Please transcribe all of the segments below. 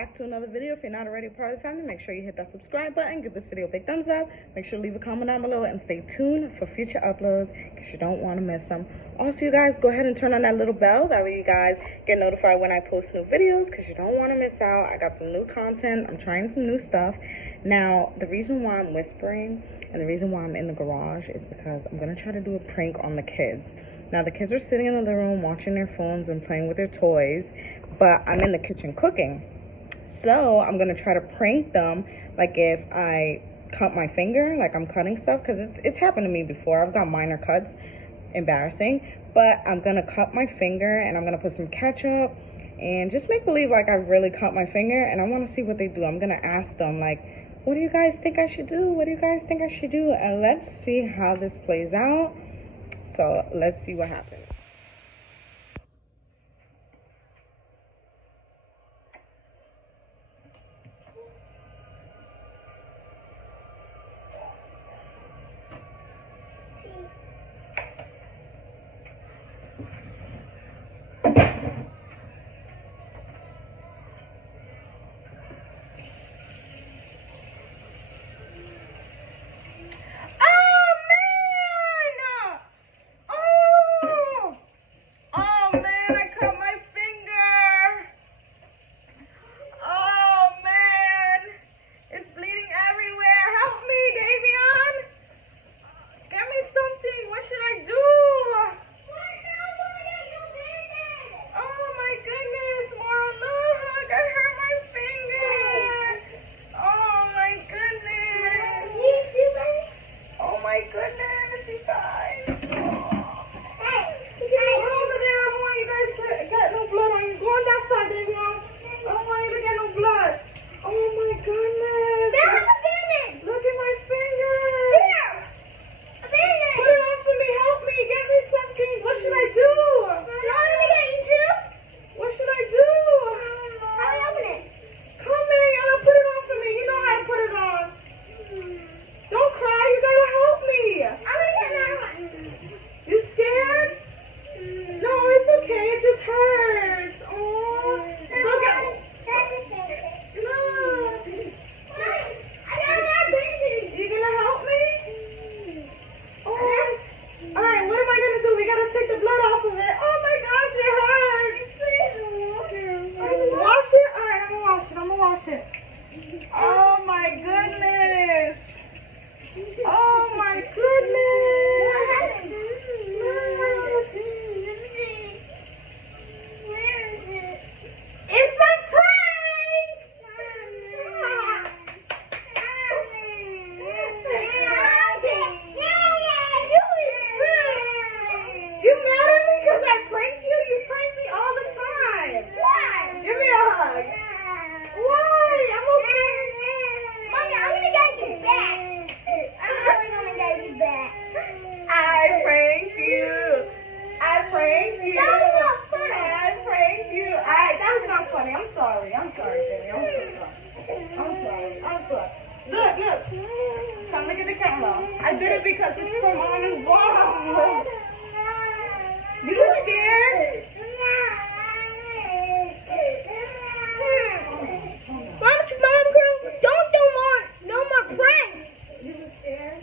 back to another video. If you're not already a part of the family, make sure you hit that subscribe button, give this video a big thumbs up, make sure to leave a comment down below, and stay tuned for future uploads because you don't want to miss them. Also, you guys, go ahead and turn on that little bell. That way you guys get notified when I post new videos because you don't want to miss out. I got some new content. I'm trying some new stuff. Now, the reason why I'm whispering and the reason why I'm in the garage is because I'm going to try to do a prank on the kids. Now, the kids are sitting in the living room watching their phones and playing with their toys, but I'm in the kitchen cooking. So I'm going to try to prank them, like if I cut my finger, like I'm cutting stuff, because it's happened to me before. I've got minor cuts, embarrassing, but I'm going to cut my finger and I'm going to put some ketchup and just make believe like I really cut my finger, and I want to see what they do. I'm going to ask them, like, what do you guys think I should do? What do you guys think I should do? And let's see how this plays out. So let's see what happens. I did it because it's from Honest Bomb. You were scared? Mom, girl, don't do no more pranks. You were scared?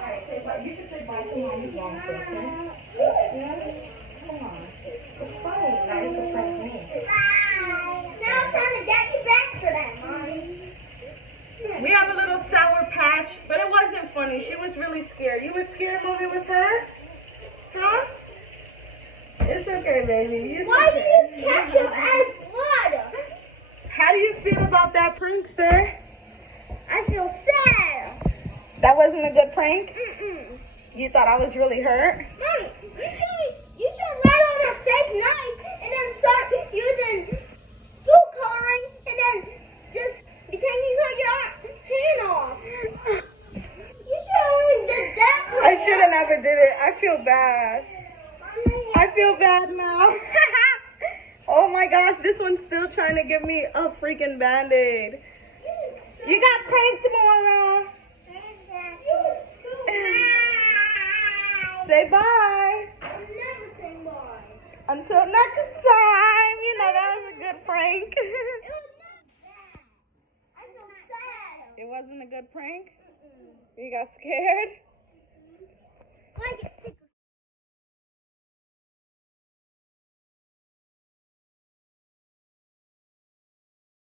Alright, say bye. You can say bye to Mommy's mom first, okay? Yeah? Come on. It's funny. Now you can press me. Now it's time to get you back for that, Mommy. We have a little sour patch, but it wasn't funny. She was really scared. You were scared Mommy was hurt? Huh? It's okay, baby. It's Why okay. do you ketchup as blood? How do you feel about that prank, sir? I feel sad. That wasn't a good prank? Mm-mm. You thought I was really hurt? Mommy, you should write on a fake knife and then start using food coloring and then just pretend you cut your hand off. You should only did that. I should have never did it. I feel bad. I feel bad now. Oh my gosh, this one's still trying to give me a freaking band-aid. You got pranked tomorrow. Say bye. I'll never say bye. Until next time. you know that was a good prank. It was not bad. I feel sad. It wasn't a good prank? You got scared? Like,